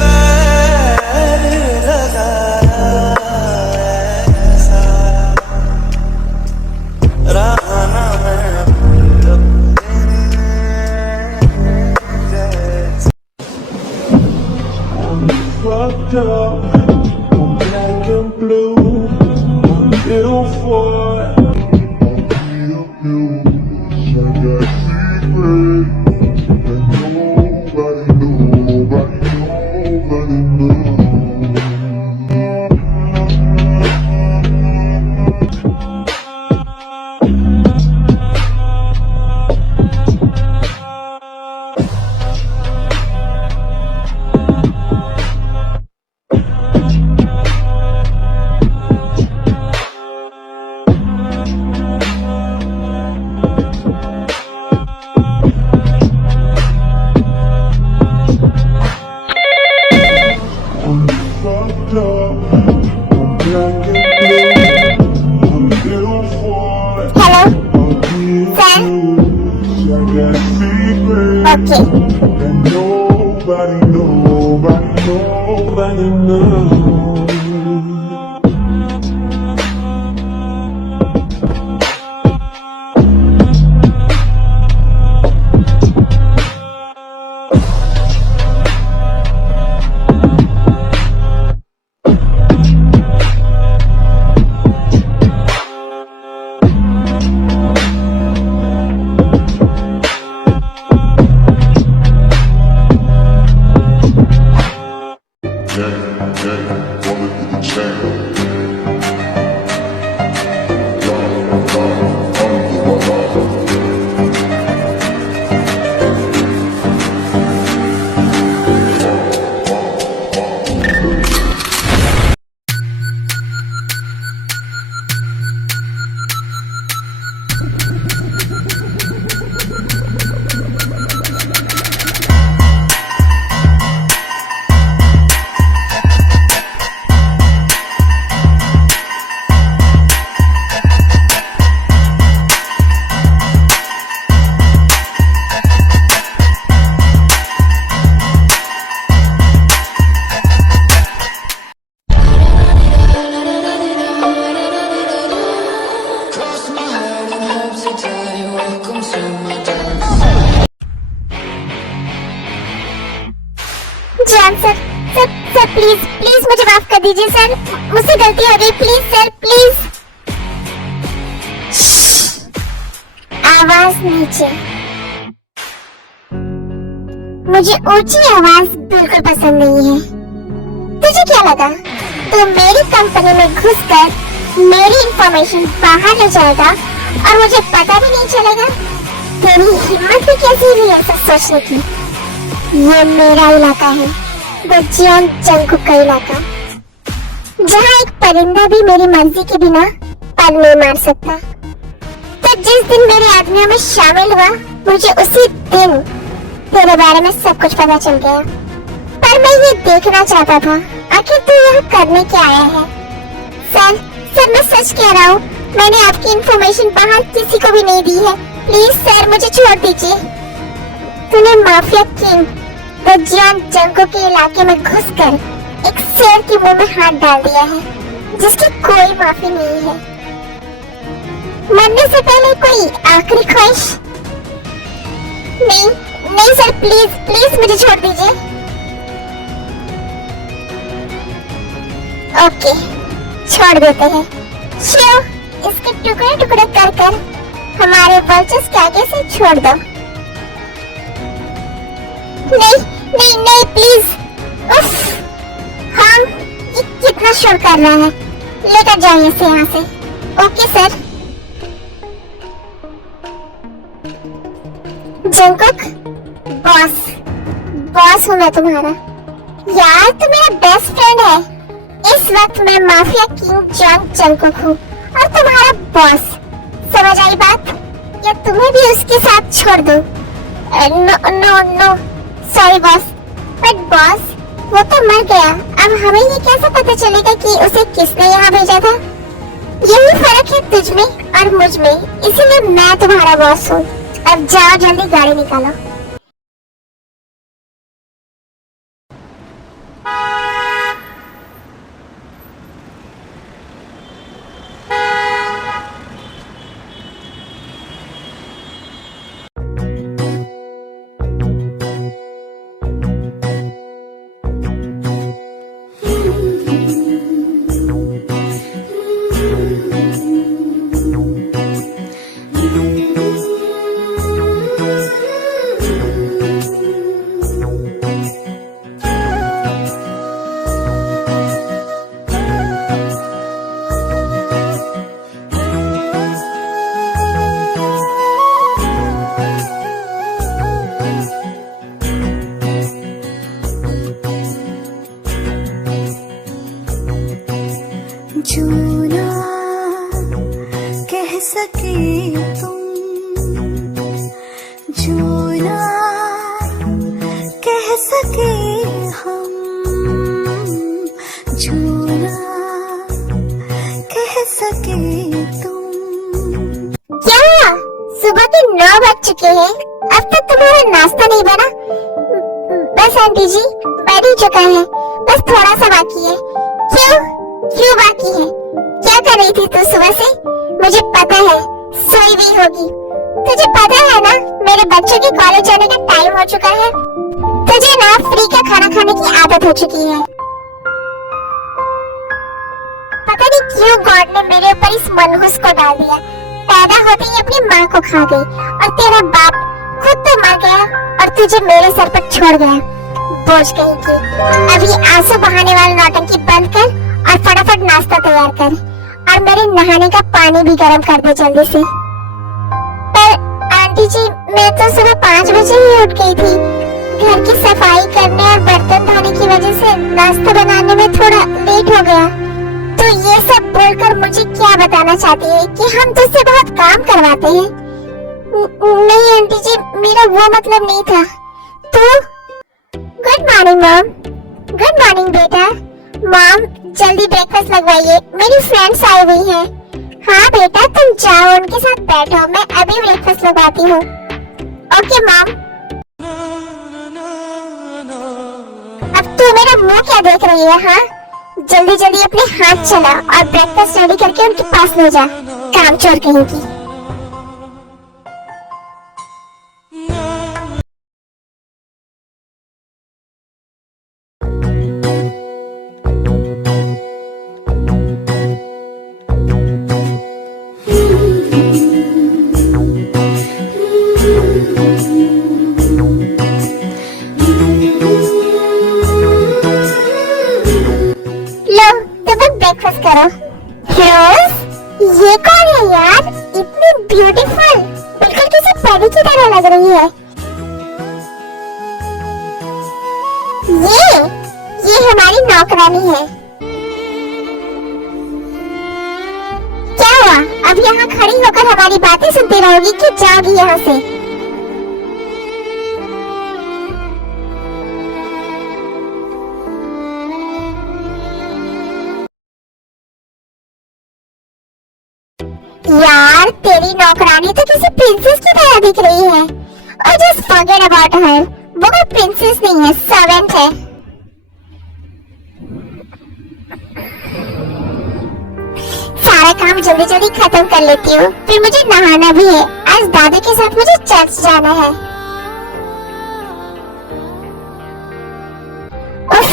बैर लगाया ऐसा रहा ना मैं fucked up, I'm black and blue, I'm ill for it. I got secrets that nobody knows. Fucked up, I'm black and blue, I'm ill for it. Hello, I'll be sir. I got secrets Okay. that nobody knows. जान sir, sir please please मुझे माफ कर दीजिए sir, मुझसे गलती हो गई, please sir please. आवाज नीचे। मुझे ऊंची आवाज बिल्कुल पसंद नहीं है। तुझे क्या लगा तू मेरी कंपनी में घुसकर मेरी इंफॉर्मेशन बाहर ले जाएगा और मुझे पता भी नहीं चलेगा? तेरी हिम्मत भी कैसी हुई ऐसा सोचने की? ये मेरा इलाका है, बच्चियों जंगकुक का इलाका, जहाँ एक परिंदा भी मेरी मर्जी के बिना पर नहीं मार सकता। तो जिस दिन मेरे आदमियों में शामिल हुआ, मुझे उसी दिन तेरे बारे में सब कुछ पता चल गया। पर मैं ये देखना चाहता था, आखिर तू यहाँ करने क्या आया है? सर मैं सच कह रहा हूँ, मैंने आपकी इंफॉर्मेशन बाहर किसी को भी नहीं दी है। प्लीज सर मुझे छोड़ दीजिए। तूने माफिया किंग बच्चियों जंगकुक के इलाके में घुसकर एक शेर के मुंह में हाथ डाल दिया है, जिसकी कोई माफी नहीं है। मरने से पहले कोई आखिरी ख्वाहिश? नहीं सर, प्लीज प्लीज मुझे छोड़ दीजिए। ओके, छोड़ देते हैं। शिव, इसके टुकड़े टुकड़े कर कर हमारे वर्चस के आगे से छोड़ दो। नहीं प्लीज। उफ, हाँ, ये कितना शोर कर रहा है, लेकर जाइए इसे यहाँ से। Okay sir. जंगकुक, बॉस हूँ मैं तुम्हारा। यार तू मेरा बेस्ट फ्रेंड है। इस वक्त मैं माफिया किंग जॉन जंगकुक हूँ और तुम्हारा बॉस। समझ आई बात? या तुम्हें भी उसके साथ छोड़ दूँ? No sorry boss, but boss वो तो मर गया। अब हमें ये कैसे पता चलेगा कि उसे किसने यहाँ भेजा था? यही फर्क है तुझ में और मुझ में, इसीलिए मैं तुम्हारा बॉस हूँ। अब जाओ, जल्दी गाड़ी निकालो। जो ना कह सके तुम, जो ना कह सके हम, जो ना कह सके तुम। क्या सुबह के 9 बज चुके हैं, अब तक तुम्हारा नाश्ता नहीं बना? बस आंटी जी बैठ ही चुका है, बस थोड़ा सा बाकी है। क्यों बाकी है? क्या कर रही थी तू सुबह से? मुझे पता है सोई भी होगी। तुझे पता है ना मेरे बच्चों के कॉलेज जाने का टाइम हो चुका है। तुझे ना फ्री का खाना खाने की आदत हो चुकी है। पता नहीं क्यों गॉड ने मेरे ऊपर इस मनहूस को डाल दिया। पैदा होते ही अपनी माँ को खा गई और तेरा बाप खुद तो मर गया और तुझे मेरे सर पर छोड़ गया। बोझ कहीं की। अभी आंसू बहाने वाली नौटंकी बंद कर और फटाफट नाश्ता तैयार कर और मेरे नहाने का पानी भी गर्म कर दे जल्दी से। पर आंटी जी मैं तो सुबह 5 बजे ही उठ गई थी। घर की सफाई करने और बर्तन धोने की वजह से नाश्ता बनाने में थोड़ा लेट हो गया। तो ये सब बोलकर मुझे क्या बताना चाहती है कि हम तुझसे बहुत काम करवाते हैं? नहीं आंटी जी मेरा वो मतलब नहीं था। तो good morning mom. Good morning बेटा। मॉम जल्दी ब्रेकफास्ट लगवाइए, मेरी फ्रेंड्स आई हुई हैं। हाँ बेटा तुम जाओ उनके साथ बैठो, मैं अभी ब्रेकफास्ट लगवाती हूँ। Okay mom. अब तू मेरा मुंह क्या देख रही है? हाँ जल्दी जल्दी अपने हाथ चला और ब्रेकफास्ट रेडी करके उनके पास ले जा, काम चोर कहीं की। ब्रेकफास्ट करो। रोज ये कौन है यार? इतनी ब्यूटीफुल, बिल्कुल किसी परी की तरह लग रही है। ये हमारी नौकरानी है। क्या हुआ? अब यहाँ खड़ी होकर हमारी बातें सुनती रहोगी कि जाओगी यहाँ से? यार तेरी नौकरानी तो किसी प्रिंसेस की तरह दिख रही है। और जस्ट फॉरगेट अबाउट हर, वो कोई प्रिंसेस नहीं है, सर्वेंट है। सारा काम जल्दी जल्दी खत्म कर लेती हूँ, फिर मुझे नहाना भी है। आज दादी के साथ मुझे चर्च जाना है। उफ,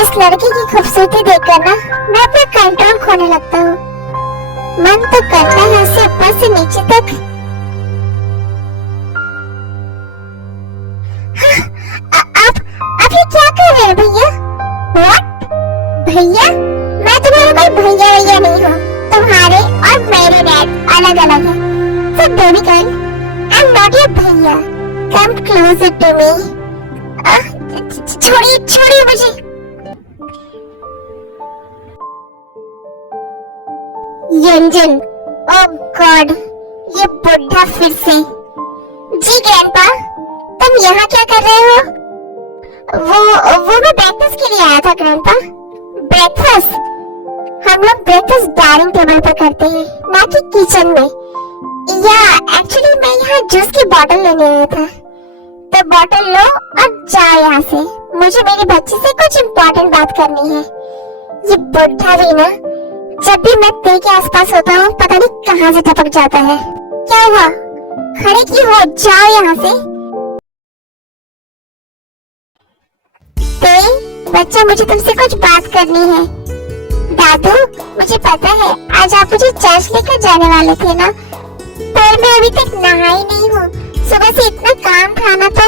इस लड़की की खूबसूरती देखकर ना मैं अपना कंट्रोल खोने लगता हूँ। मन तो करता है उसे ऊपर से नीचे तक। आप ये क्या कर रहे हैं भैया? What? भैया? मैं तुम्हारा कोई भैया नहीं हूँ। तुम्हारे और मेरे डैड अलग अलग हैं। So baby girl, I'm not your भैया। Come closer to me। छोड़िए मुझे। यंजन, ओह गॉड, ये बुढ़ा फिर से। जी ग्रैंडपा, तुम यहाँ क्या कर रहे हो? वो मैं ब्रेकफास्ट के लिए आया था ग्रैंडपा। ब्रेकफास्ट? हम लोग ब्रेकफास्ट डाइनिंग टेबल पर करते हैं, ना कि किचन में। या एक्चुअली मैं यहाँ जूस की बोतल लेने आया था। तो बोतल लो और जाओ यहाँ से। मुझे मेरी बच्ची से कुछ इम्पोर्टेंट बात करनी है। ये बुढ़ा भी ना जब भी मैं तेरे के आसपास होता हूँ पता नहीं कहाँ से टपक जाता है। क्या हुआ? खड़े क्यों हो? जाओ यहाँ से। बच्चा मुझे तुमसे कुछ बात करनी है। दादू मुझे पता है आज आप मुझे चर्च लेकर जाने वाले थे ना, पर मैं अभी तक नहाई नहीं हूँ। सुबह से इतना काम था ना, तो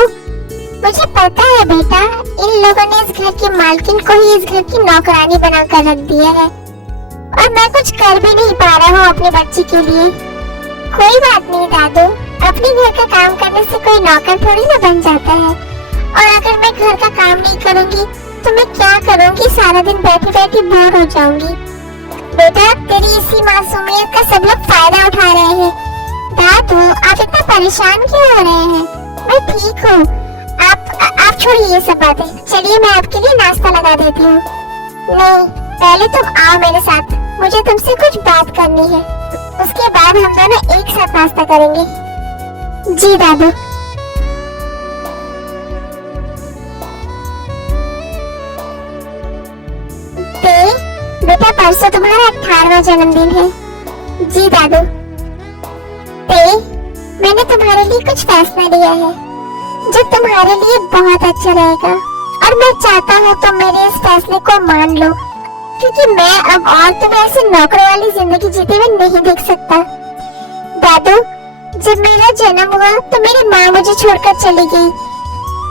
मुझे पता है बेटा, इन लोगों ने इस घर की मालकिन को ही इस घर की नौकरानी बनाकर रख दिया है और मैं कुछ कर भी नहीं पा रहा हूँ अपने बच्चे के लिए। कोई बात नहीं दादू, अपने घर का काम करने से कोई नौकर थोड़ी ना बन जाता है। और अगर मैं घर का काम नहीं करूँगी तो मैं क्या करूँगी? सारा दिन बैठी बैठी बोर हो जाऊंगी। बेटा तेरी इसी मासूमियत का सब लोग फायदा उठा रहे हैं। दादू आप इतना परेशान क्यों हो रहे हैं? मैं ठीक हूँ। आप छोड़िए ये सब बातें, चलिए मैं आपके लिए नाश्ता लगा देती हूँ। नहीं, पहले तुम आओ मेरे साथ, मुझे तुमसे कुछ बात करनी है। उसके बाद हम दोनों एक साथ नाश्ता करेंगे। जी दादू। बेटा परसों तुम्हारा 18वां जन्मदिन है। जी दादू। मैंने तुम्हारे लिए कुछ फैसला लिया है जो तुम्हारे लिए बहुत अच्छा रहेगा, और मैं चाहता हूँ तुम मेरे इस फैसले को मान लो, क्योंकि मैं अब और तुम्हें ऐसे नौकरों वाली जिंदगी जीते हुए नहीं देख सकता। दादू, जब मेरा जन्म हुआ तो मेरी माँ मुझे छोड़कर चली गई।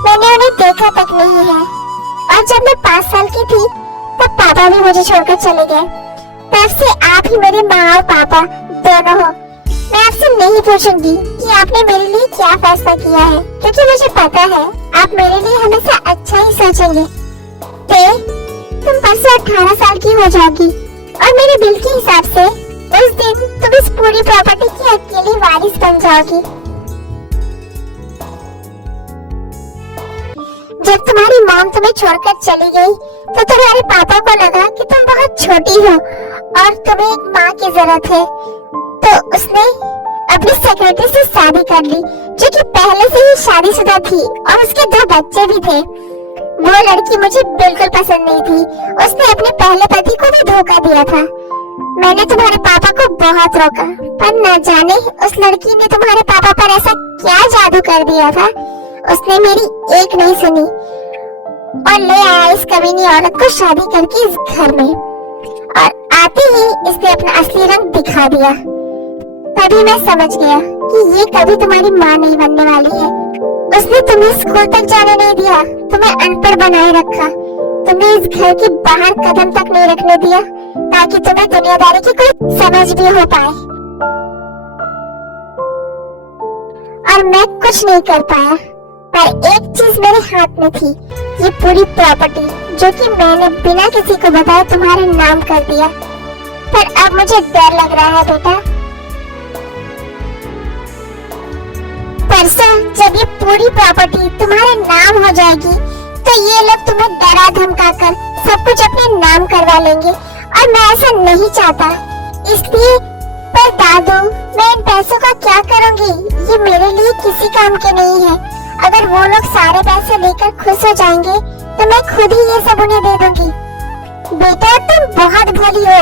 मैंने उन्हें देखा तक नहीं है, और जब मैं 5 साल की थी तब पापा भी मुझे छोड़कर चले गए। तब से आप ही मेरे माँ और पापा दोनों हो। मैं आपसे नहीं पूछूंगी कि आपने मेरे लिए क्या फैसला किया है, क्योंकि मुझे पता है आप मेरे लिए हमेशा अच्छा ही सोचेंगे। तुम परसों 18 साल की हो जाओगी, और मेरे बिल के हिसाब से उस दिन तुम इस पूरी प्रॉपर्टी की अकेली वारिस बन जाओगी। जब तुम्हारी मॉम तुम्हें छोड़कर चली गई तो तुम्हारे पापा को लगा कि तुम बहुत छोटी हो और तुम्हें एक माँ की जरूरत है, तो उसने अपनी सेक्रेटरी से शादी कर ली, जो कि पहले से ही शादीशुदा थी और उसके 2 बच्चे भी थे। वो लड़की मुझे बिल्कुल पसंद नहीं थी। उसने अपने पहले पति को भी धोखा दिया था। मैंने तुम्हारे पापा को बहुत रोका, पर न जाने उस लड़की ने तुम्हारे पापा पर ऐसा क्या जादू कर दिया था। उसने मेरी एक नहीं सुनी और ले आया इस कमीनी औरत को शादी करके इस घर में, और आते ही इसने अपना असली रंग दिखा दिया। तभी मैं समझ गया कि ये कभी तुम्हारी माँ नहीं बनने वाली है। उसने तुम्हें स्कूल तक जाने नहीं दिया, तुम्हें अनपढ़ बनाए रखा, तुम्हें इस घर के बाहर कदम तक नहीं रखने दिया, ताकि तुम्हें दुनियादारी की कोई समझ भी हो पाए। और मैं कुछ नहीं कर पाया, पर एक चीज मेरे हाथ में थी, ये पूरी प्रॉपर्टी, जो कि मैंने बिना किसी को बताए तुम्हारे नाम कर दिया। पर अब मुझे डर लग रहा है बेटा। परसों जब ये पूरी प्रॉपर्टी तुम्हारे नाम हो जाएगी, तो ये लोग तुम्हें डरा धमका कर सब कुछ अपने नाम करवा लेंगे, और मैं ऐसा नहीं चाहता। इसलिए पर दादू, मैं इन पैसों का क्या करूंगी? ये मेरे लिए किसी काम के नहीं है। अगर वो लोग सारे पैसे लेकर खुश हो जाएंगे तो मैं खुद ही ये सब उन्हें दे दूंगी। बेटा तुम बहुत भोली हो।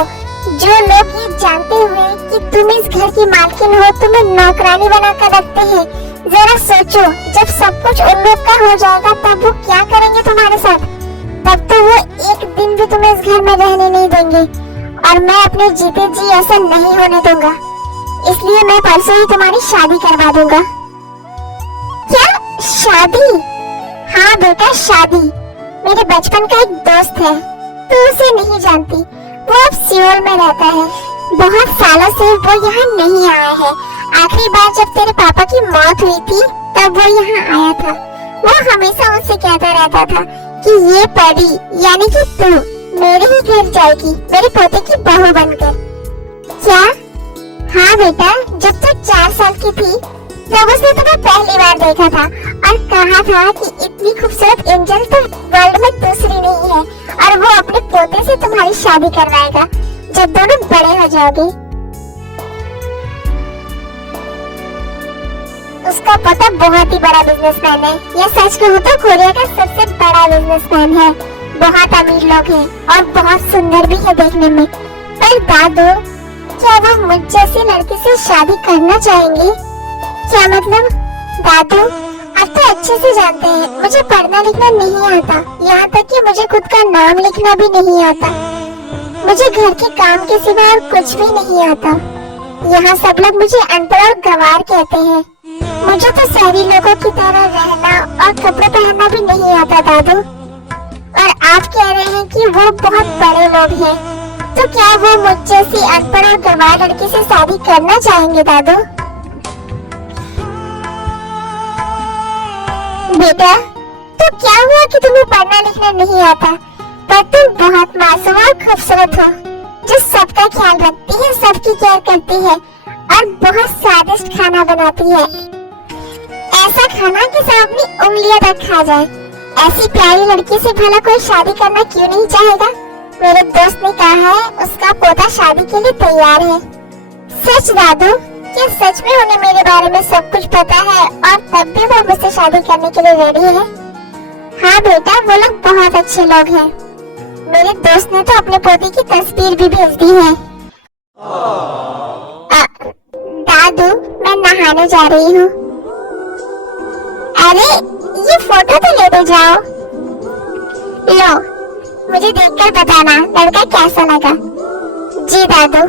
जो लोग ये जानते हुए कि तुम इस घर की मालकिन हो तुम्हें नौकरानी बनाकर रखते हैं, जरा सोचो जब सब कुछ उन लोग का हो जाएगा तब वो क्या करेंगे तुम्हारे साथ? तब तो वो एक दिन भी तुम्हें इस घर में रहने नहीं देंगे, और मैं अपने जीते जी ऐसा नहीं होने दूंगा। इसलिए मैं परसों ही तुम्हारी शादी करवा दूंगा। क्या शादी? हाँ बेटा शादी। मेरे बचपन का एक दोस्त है, तू उसे नहीं जानती, वो अब सियोल में रहता है। बहुत सालों से वो यहाँ नहीं आया है। आखिरी बार जब तेरे पापा की मौत हुई थी तब वो यहाँ आया था। वो हमेशा मुझसे कहता रहता था कि ये परी यानी कि तू मेरे ही घर जाएगी, मेरे पोते की बहू बनकर। क्या? हाँ बेटा, जब तू 4 साल की थी तब उसने तुम्हें पहली बार देखा था और कहा था कि इतनी खूबसूरत एंजल तो वर्ल्ड में दूसरी नहीं है, और वो अपने पोते से तुम्हारी शादी करवाएगा जब दोनों बड़े हो जाओगे। उसका पोता बहुत ही बड़ा बिजनेसमैन है। यह सच कहूँ तो कोरिया का सबसे बड़ा बिजनेसमैन है। बहुत अमीर लोग हैं और बहुत सुंदर भी है देखने में। पर दादू, क्या वो मुझ जैसी लड़की से शादी करना चाहेंगे? क्या मतलब? दादू, आप तो अच्छे से जानते हैं मुझे पढ़ना लिखना नहीं आता, यहाँ तक कि मुझे खुद का नाम लिखना भी नहीं आता। मुझे घर के काम के सिवा और कुछ भी नहीं आता। यहाँ सब लोग मुझे अनपढ़ और गंवार कहते हैं। मुझे तो शहरी लोगों की तरह रहना और कपड़े पहनना भी नहीं आता दादू। और आप कह रहे हैं कि वो बहुत बड़े लोग हैं, तो क्या वो मुझ जैसी अनपढ़ और गंवार लड़की से शादी करना चाहेंगे दादू? बेटा, तो क्या हुआ कि तुम्हें पढ़ना लिखना नहीं आता, पर तुम बहुत मासूम और खूबसूरत हो। जो सबका ख्याल रखती है, सबकी केयर करती है और बहुत स्वादिष्ट खाना बनाती है। ऐसा खाना कि सब अपनी उंगलियों तक खा जाए। ऐसी प्यारी लड़की से भला कोई शादी करना क्यों नहीं चाहेगा? मेरे दोस्त ने कहा है उसका पोता शादी के लिए तैयार है। सच दादू, क्या सच में उन्हें मेरे बारे में सब कुछ पता है और तब भी वो मुझसे शादी करने के लिए रेडी है? हाँ बेटा, वो लोग बहुत अच्छे लोग हैं। मेरे दोस्त ने तो अपने पोते की तस्वीर भी भेज दी है। दादू, मैं नहाने जा रही हूँ। अरे ये फोटो तो लेते जाओ। लो, मुझे देखकर बताना लड़का कैसा लगा। जी दादू।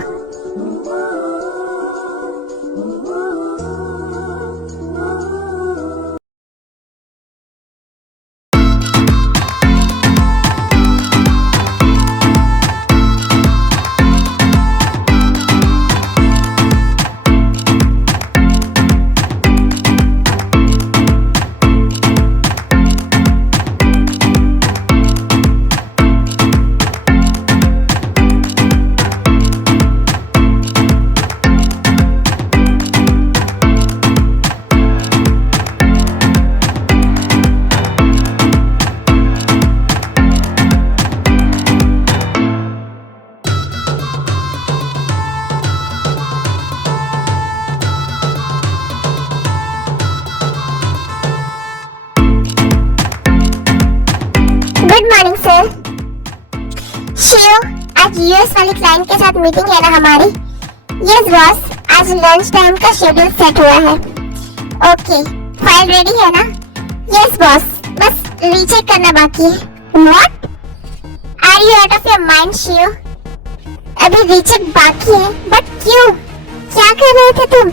Good morning sir. शिव, आज यूएस वाली क्लाइंट के साथ मीटिंग है ना हमारी? यस बॉस, आज लंच टाइम का शेड्यूल सेट हुआ है। ओके, फाइल रेडी है ना? यस बॉस, बस रीचेक करना बाकी है। What? Are you out of your mind Shiv? अभी रीचेक बाकी है, बट क्यों? क्या कर रहे थे तुम?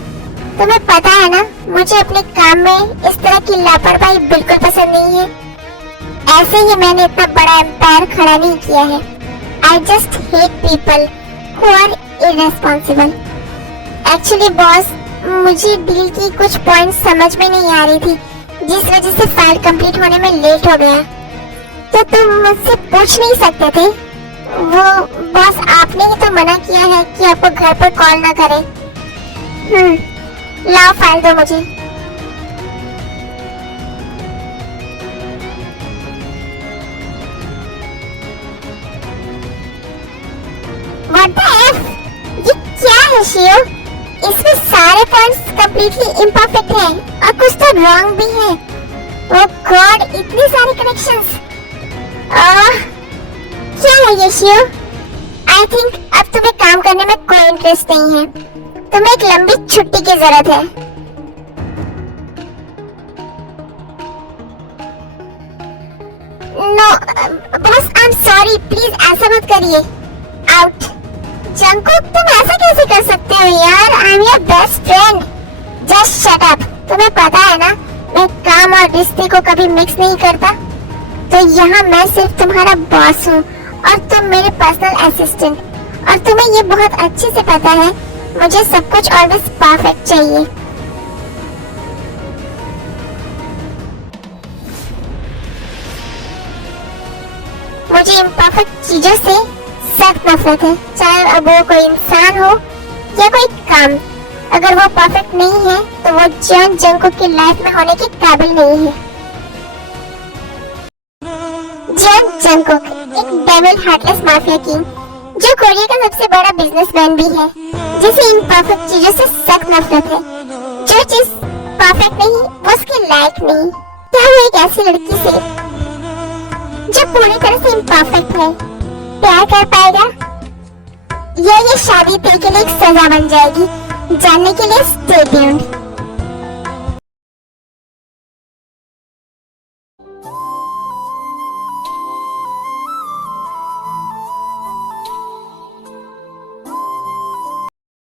तुम्हें पता है ना, मुझे अपने काम में इस तरह की लापरवाही बिल्कुल पसंद नहीं है। ऐसे ही मैंने इतना बड़ा एम्पायर खड़ा नहीं किया है। I just hate people who are irresponsible. Actually boss, मुझे डील की कुछ पॉइंट्स समझ में नहीं आ रही थी, जिस वजह से फाइल कंप्लीट होने में लेट हो गया। तो तुम मुझसे पूछ नहीं सकते थे? वो बॉस, आपने ही तो मना किया है कि आपको घर पर कॉल ना करें। लाओ फाइल दो मुझे। What the F? ये क्या है शिव? इसमें सारे पॉइंट्स कंप्लीटली इम्परफेक्ट हैं और कुछ तो रॉन्ग भी है। ओह गॉड, इतने सारे कनेक्शंस। क्या है ये शिव? आई थिंक अब तुम्हें काम करने में कोई इंटरेस्ट नहीं है। तुम्हें एक लंबी छुट्टी की जरूरत है। No boss, I am sorry, please ऐसा मत करिए। आउट। जंकुक, तुम ऐसा कैसे कर सकते हो यार? I am your best friend. Just shut up. तुम्हें पता है ना, मैं काम और रिश्ते को कभी मिक्स नहीं करता। तो यहाँ मैं सिर्फ तुम्हारा बॉस हूँ और तुम मेरे पर्सनल असिस्टेंट। और तुम्हें ये बहुत अच्छे से पता है, मुझे सब कुछ ऑलवेज परफेक्ट चाहिए। मुझे इम्परफेक्ट चीजों से सख्त नफरत है, चाहे अब वो कोई इंसान हो या कोई काम। अगर वो परफेक्ट नहीं है तो वो जॉन जंकुक की लाइफ में होने के काबिल नहीं है। जॉन जंकुक एक डेविल हार्टलेस माफिया किंग, जो कोरिया का सबसे बड़ा बिजनेसमैन भी है, जिसे इन परफेक्ट चीजों से सख्त नफरत है। जो चीज परफेक्ट नहीं वो उसके लायक नहीं। क्या वो एक ऐसी लड़की से जो पूरी तरह से इम्परफेक्ट है प्यार कर पाएगा, या ये शादी तय के लिए एक सजा बन जाएगी? जानने के लिए स्टे ट्यून्ड।